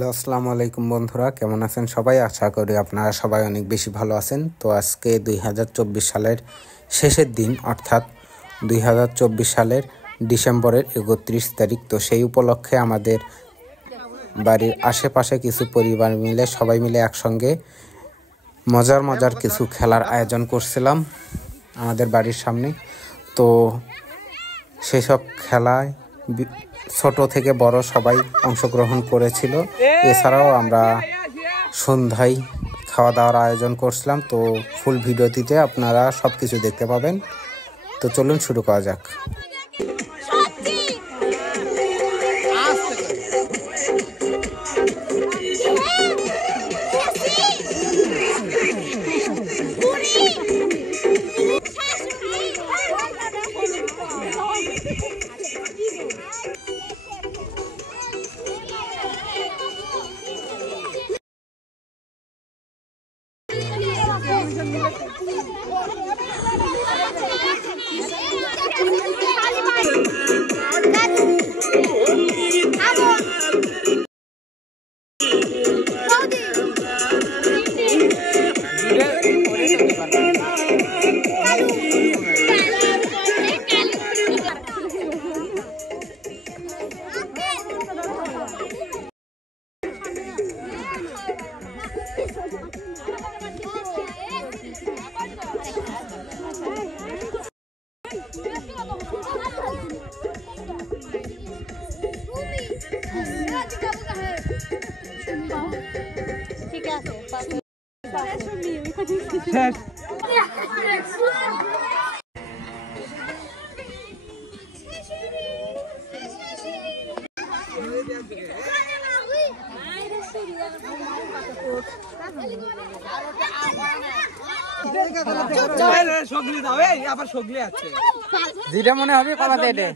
Hello, আসসালামু আলাইকুম বন্ধুরা, কেমন আছেন সবাই? আশা করি আপনারা সবাই অনেক বেশি ভালো আছেন। তো আজকে 2024 সালের শেষের দিন, অর্থাৎ 2024 সালের ডিসেম্বরের 31 তারিখ। তো সেই উপলক্ষে আমাদের বাড়ির আশেপাশে কিছু পরিবার মিলে সবাই মিলে একসঙ্গে মজার কিছু খেলার আয়োজন করছিলাম আমাদের বাড়ির সামনে। তো সেসব খেলায় ছোট থেকে বড় সবাই অংশগ্রহণ করেছিল। এছাড়াও আমরা সন্ধ্যায় খাওয়া দাওয়ার আয়োজন করছিলাম। তো ফুল ভিডিওটিতে আপনারা সব কিছু দেখতে পাবেন। তো চলুন শুরু করা যাক। যেটা মনে হবে কলা দেটে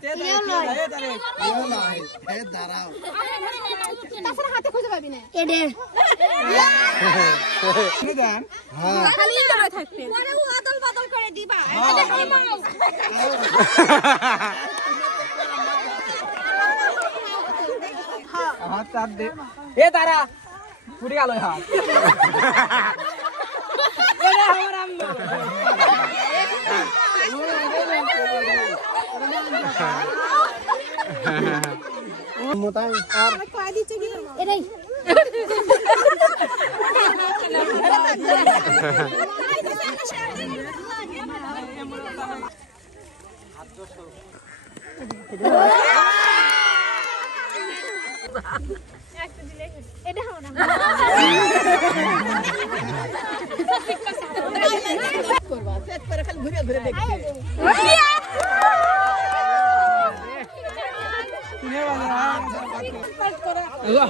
তারা ফুটে গেল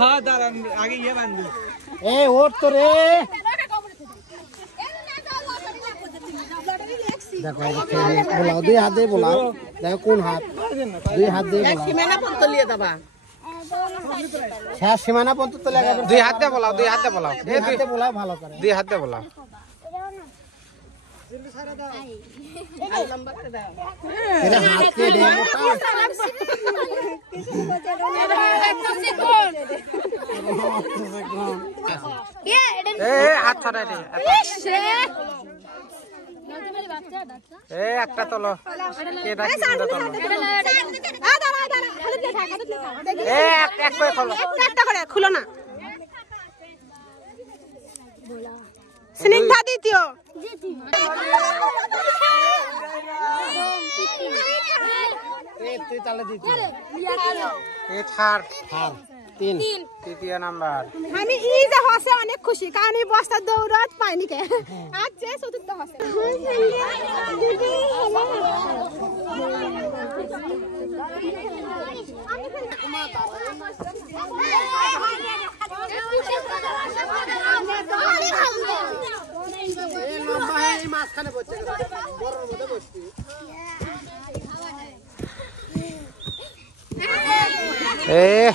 হাত আগে ইয়ে বান্ধি ওর তো রে बोलाओ दुई हाथ दे बोलाओ देखो कौन हाथ दुई हाथ दे सीमाना पंत लिए दबा छह सीमाना पंत तो लगा দুই হাত দিয়ে বলাও দুই হাত দিয়ে বলাও दुई हाथ दे बोला ভালো করে দুই হাত দিয়ে বলাও तेरे हाथ के दे এ হাত ছড়াই দে এ একটা তোলো কে ডাকি তোলো এ এক করে খোলো একটা করে খুলো না স্নিগ্ধা দ্বিতীয় তুই তালে দিতি এ থার্ড তিন তৃতীয় নাম্বার আমি ই যে হসে অনেক খুশি কারণ এই বস্তা দৌড়াত পাইনি কে আজ যে চতুর্থ হসে মাঝখানে বসছে বড়র মধ্যে বসছি এ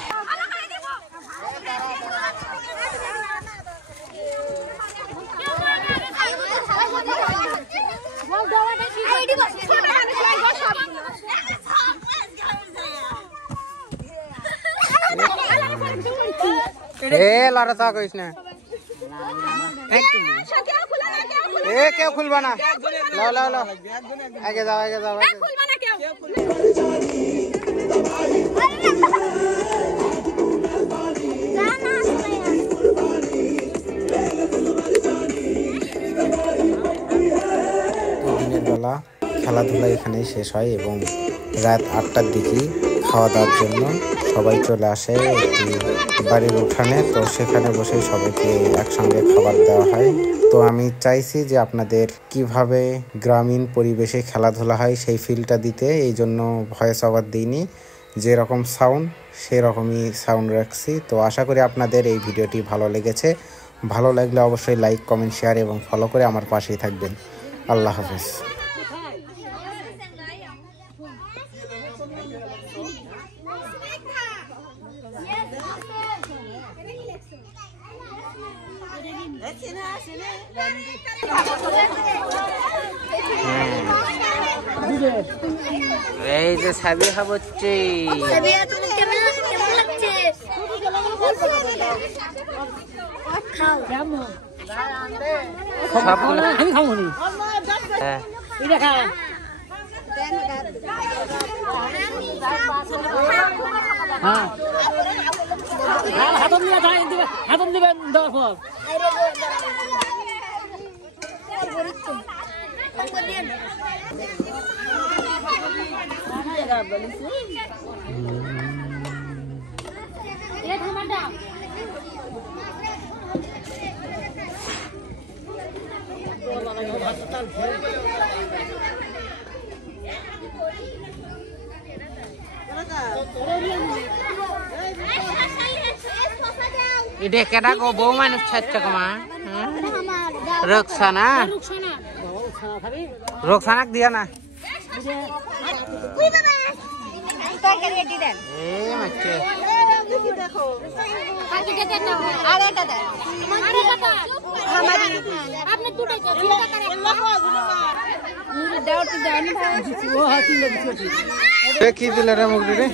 এ লড়াচা করিস না এ কেউ খুলবা না লাও লাও লাও আগে যাও আগে যাও দিনের বেলা খেলাধুলা এখানেই শেষ হয় এবং রাত 8টার দিকে খাওয়া দাওয়ার জন্য সবাই চলে আসে একটি বাড়ির উঠানে। তো সেখানে বসে সবাইকে একসঙ্গে খাবার দেওয়া হয়। তো আমি চাইছি যে আপনাদের কিভাবে গ্রামীণ পরিবেশে খেলাধুলা হয় সেই ফিলটা দিতে, এই জন্য ভয়েস ওভার দিইনি, যেরকম সাউন্ড সেরকমই সাউন্ড রাখছি। তো আশা করি আপনাদের এই ভিডিওটি ভালো লেগেছে। ভালো লাগলে অবশ্যই লাইক, কমেন্ট, শেয়ার এবং ফলো করে আমার পাশেই থাকবেন। আল্লাহ হাফেজ। এই যে সাবি হচ্ছে হাতন দিবেন দেওয়ার পর এটা কেডা গো বউ মানুষ ছাড়ছে কমা রোকসানা রোকসানাক দিয়া না কি দিল রে মুখ রে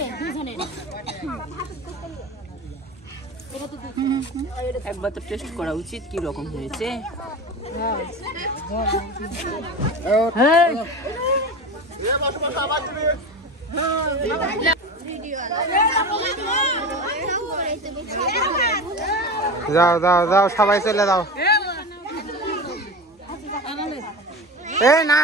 একবার তো টেস্ট করা উচিত কি রকম হয়েছে। যাও যাও যাও সবাই চলে যাও। এই না